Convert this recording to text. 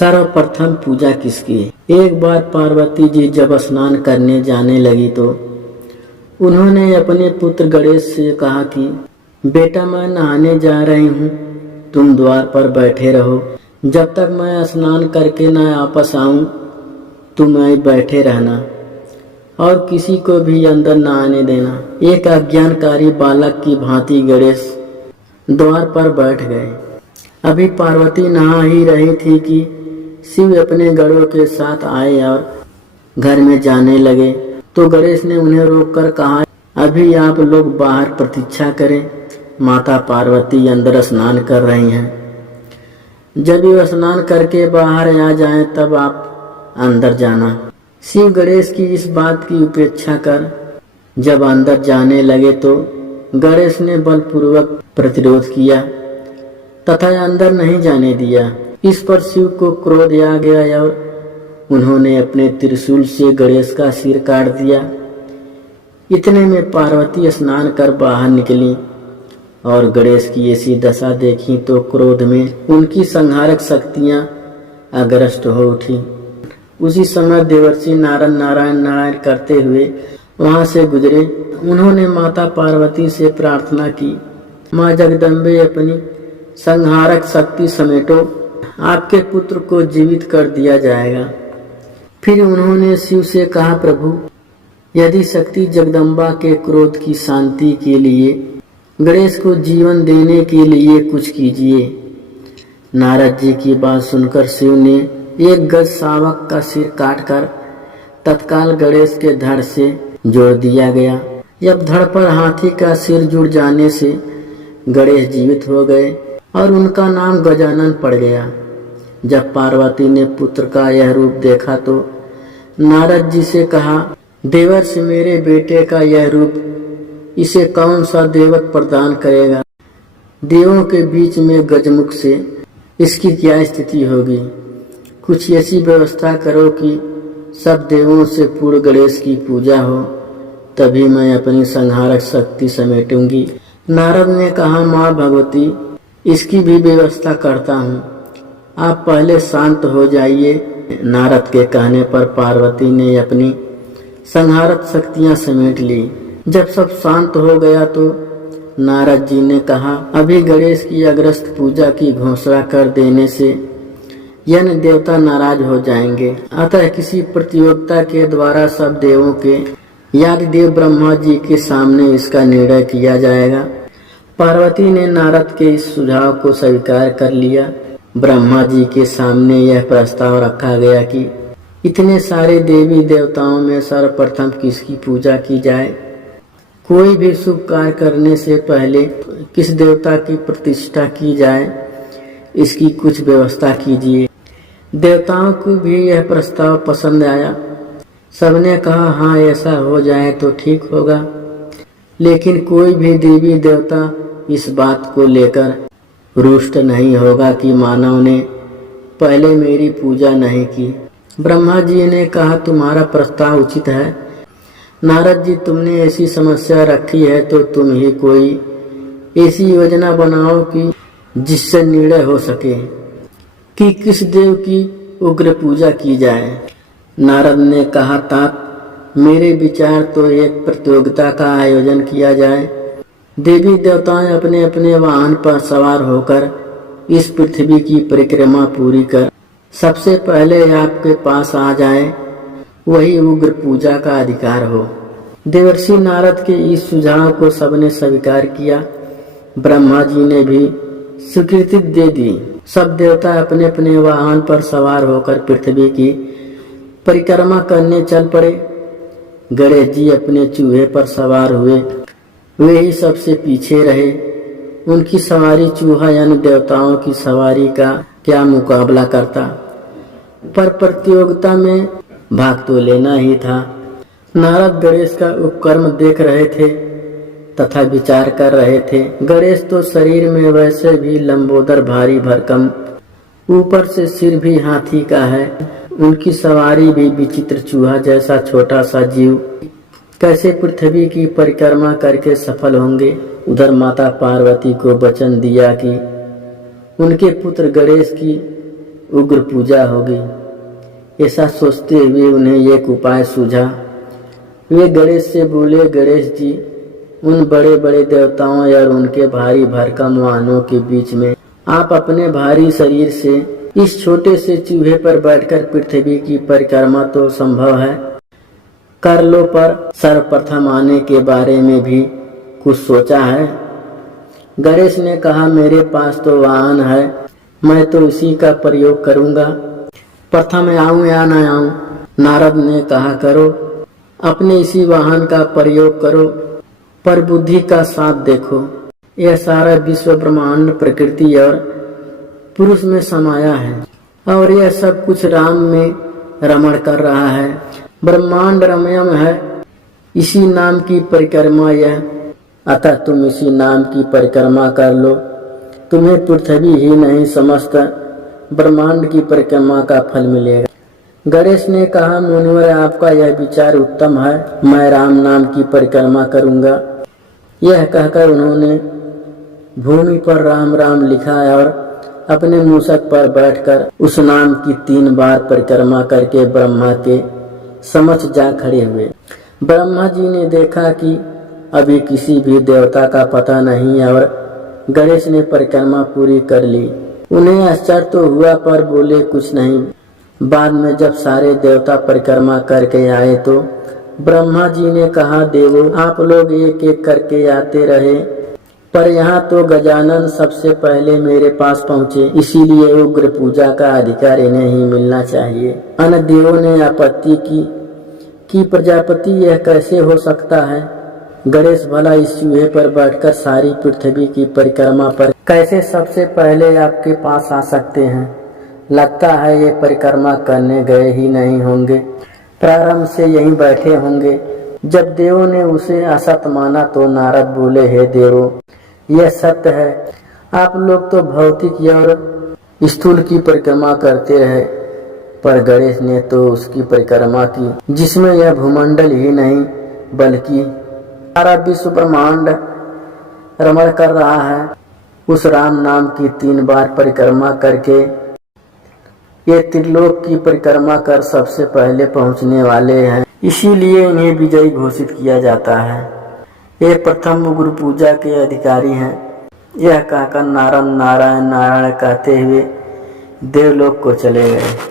सर्वप्रथम पूजा किसकी है। एक बार पार्वती जी जब स्नान करने जाने लगी तो उन्होंने अपने पुत्र गणेश से कहा कि बेटा मैं नहाने जा रही हूँ, तुम द्वार पर बैठे रहो, जब तक मैं स्नान करके न वापस आऊं तुम बैठे रहना और किसी को भी अंदर न आने देना। एक अज्ञानकारी बालक की भांति गणेश द्वार पर बैठ गए। अभी पार्वती नहा ही रही थी कि शिव अपने गणों के साथ आए और घर में जाने लगे तो गणेश ने उन्हें रोककर कहा, अभी आप लोग बाहर प्रतीक्षा करें, माता पार्वती अंदर स्नान कर रही हैं। जब ये स्नान करके बाहर आ जाएं तब आप अंदर जाना। शिव गणेश की इस बात की उपेक्षा कर जब अंदर जाने लगे तो गणेश ने बलपूर्वक प्रतिरोध किया तथा अंदर नहीं जाने दिया। इस पर शिव को क्रोध आ गया और उन्होंने अपने त्रिशूल से गणेश का सिर काट दिया। इतने में पार्वती स्नान कर बाहर निकली और गणेश की ऐसी दशा देखी तो क्रोध में उनकी संहारक शक्तियां अग्रस्त हो उठी। उसी समय देवर्षि नारायण नारायण नारायण करते हुए वहां से गुजरे। उन्होंने माता पार्वती से प्रार्थना की, माँ जगदम्बे अपनी संहारक शक्ति समेटो, आपके पुत्र को जीवित कर दिया जाएगा। फिर उन्होंने शिव से कहा, प्रभु यदि शक्ति जगदम्बा के क्रोध की शांति के लिए गणेश को जीवन देने के लिए कुछ कीजिए। नारद जी की बात सुनकर शिव ने एक गज शावक का सिर काटकर तत्काल गणेश के धड़ से जोड़ दिया गया। जब धड़ पर हाथी का सिर जुड़ जाने से गणेश जीवित हो गए और उनका नाम गजानन पड़ गया। जब पार्वती ने पुत्र का यह रूप देखा तो नारद जी से कहा, देवर्षि मेरे बेटे का यह रूप इसे कौन सा देवक प्रदान करेगा। देवों के बीच में गजमुख से इसकी क्या स्थिति होगी। कुछ ऐसी व्यवस्था करो कि सब देवों से पूर्ण गणेश की पूजा हो, तभी मैं अपनी संहारक शक्ति समेटूंगी। नारद ने कहा, माँ भगवती इसकी भी व्यवस्था करता हूँ, आप पहले शांत हो जाइए। नारद के कहने पर पार्वती ने अपनी संहारक शक्तियां समेट ली। जब सब शांत हो गया तो नारद जी ने कहा, अभी गणेश की अग्रस्त पूजा की घोषणा कर देने से यज्ञ देवता नाराज हो जाएंगे, अतः किसी प्रतियोगिता के द्वारा सब देवों के याद देव ब्रह्मा जी के सामने इसका निर्णय किया जाएगा। पार्वती ने नारद के इस सुझाव को स्वीकार कर लिया। ब्रह्मा जी के सामने यह प्रस्ताव रखा गया कि इतने सारे देवी देवताओं में सर्वप्रथम किसकी पूजा की जाए। कोई भी शुभ कार्य करने से पहले किस देवता की प्रतिष्ठा की जाए, इसकी कुछ व्यवस्था कीजिए। देवताओं को भी यह प्रस्ताव पसंद आया। सबने कहा, हाँ ऐसा हो जाए तो ठीक होगा। लेकिन कोई भी देवी देवता इस बात को लेकर रुष्ट नहीं होगा कि मानव ने पहले मेरी पूजा नहीं की। ब्रह्मा जी ने कहा, तुम्हारा प्रस्ताव उचित है। नारद जी, तुमने ऐसी समस्या रखी है तो तुम ही कोई ऐसी योजना बनाओ कि जिससे निर्णय हो सके कि किस देव की उग्र पूजा की जाए। नारद ने कहा, तात मेरे विचार तो एक प्रतियोगिता का आयोजन किया जाए। देवी देवताएं अपने अपने वाहन पर सवार होकर इस पृथ्वी की परिक्रमा पूरी कर सबसे पहले आपके पास आ जाए, वही उग्र पूजा का अधिकार हो। देवर्षि नारद के इस सुझाव को सबने स्वीकार किया। ब्रह्मा जी ने भी स्वीकृति दे दी। सब देवता अपने अपने वाहन पर सवार होकर पृथ्वी की परिक्रमा करने चल पड़े। गणेश जी अपने चूहे पर सवार हुए, वे ही सबसे पीछे रहे। उनकी सवारी चूहा यानी देवताओं की सवारी का क्या मुकाबला करता, पर प्रतियोगिता में भाग तो लेना ही था। नारद गणेश का उपक्रम देख रहे थे तथा विचार कर रहे थे। गणेश तो शरीर में वैसे भी लंबोदर भारी भरकम, ऊपर से सिर भी हाथी का है। उनकी सवारी भी विचित्र चूहा जैसा छोटा सा जीव कैसे पृथ्वी की परिक्रमा करके सफल होंगे। उधर माता पार्वती को वचन दिया कि उनके पुत्र गणेश की उग्र पूजा होगी। ऐसा सोचते हुए उन्हें एक उपाय सूझा। वे गणेश से बोले, गणेश जी, उन बड़े बड़े देवताओं और उनके भारी भरकम वाहनों के बीच में आप अपने भारी शरीर से इस छोटे से चूहे पर बैठकर पृथ्वी की परिक्रमा तो संभव है कर लो, पर सर्वप्रथम आने के बारे में भी कुछ सोचा है? गणेश ने कहा, मेरे पास तो वाहन है, मैं तो उसी का प्रयोग करूंगा। प्रथम आऊं या न आऊं? नारद ने कहा, करो, अपने इसी वाहन का प्रयोग करो, पर बुद्धि का साथ देखो। यह सारा विश्व ब्रह्मांड प्रकृति और पुरुष में समाया है और यह सब कुछ राम में रमण कर रहा है। ब्रह्मांड रमयम है, इसी नाम की परिक्रमा यह, अतः तुम इसी नाम की परिक्रमा कर लो। तुम्हें पृथ्वी ही नहीं समस्त ब्रह्मांड की परिक्रमा का फल मिलेगा। गणेश ने कहा, मुनिवर, आपका यह विचार उत्तम है, मैं राम नाम की परिक्रमा करूंगा। यह कहकर उन्होंने भूमि पर राम राम लिखा और अपने मूषक पर बैठकर उस नाम की 3 बार परिक्रमा करके ब्रह्मा के समक्ष जा खड़े हुए। ब्रह्मा जी ने देखा कि अभी किसी भी देवता का पता नहीं और गणेश ने परिक्रमा पूरी कर ली। उन्हें आश्चर्य तो हुआ, पर बोले कुछ नहीं। बाद में जब सारे देवता परिक्रमा करके आए तो ब्रह्मा जी ने कहा, देवो, आप लोग एक एक करके आते रहे, पर यहाँ तो गजानन सबसे पहले मेरे पास पहुँचे, इसीलिए उग्र पूजा का अधिकार इन्हें ही मिलना चाहिए। अन्य देवों ने आपत्ति की कि प्रजापति, यह कैसे हो सकता है? गणेश भला इस चूहे पर बैठकर सारी पृथ्वी की परिक्रमा पर कैसे सबसे पहले आपके पास आ सकते हैं? लगता है ये परिक्रमा करने गए ही नहीं होंगे, प्रारंभ से यहीं बैठे होंगे। जब देवों ने उसे असत माना तो नारद बोले, हे देवो, यह सत्य है, आप लोग तो भौतिक और स्थूल की परिक्रमा करते रहे, पर गणेश ने तो उसकी परिक्रमा की जिसमें यह भूमंडल ही नहीं बल्कि सारा विश्व ब्रह्मांड रमण कर रहा है। उस राम नाम की 3 बार परिक्रमा करके ये त्रिलोक की परिक्रमा कर सबसे पहले पहुंचने वाले हैं, इसीलिए इन्हें विजयी घोषित किया जाता है। ये प्रथम उग्र पूजा के अधिकारी हैं। यह कहकर नारायण नारायण नारायण कहते हुए देवलोक को चले गए।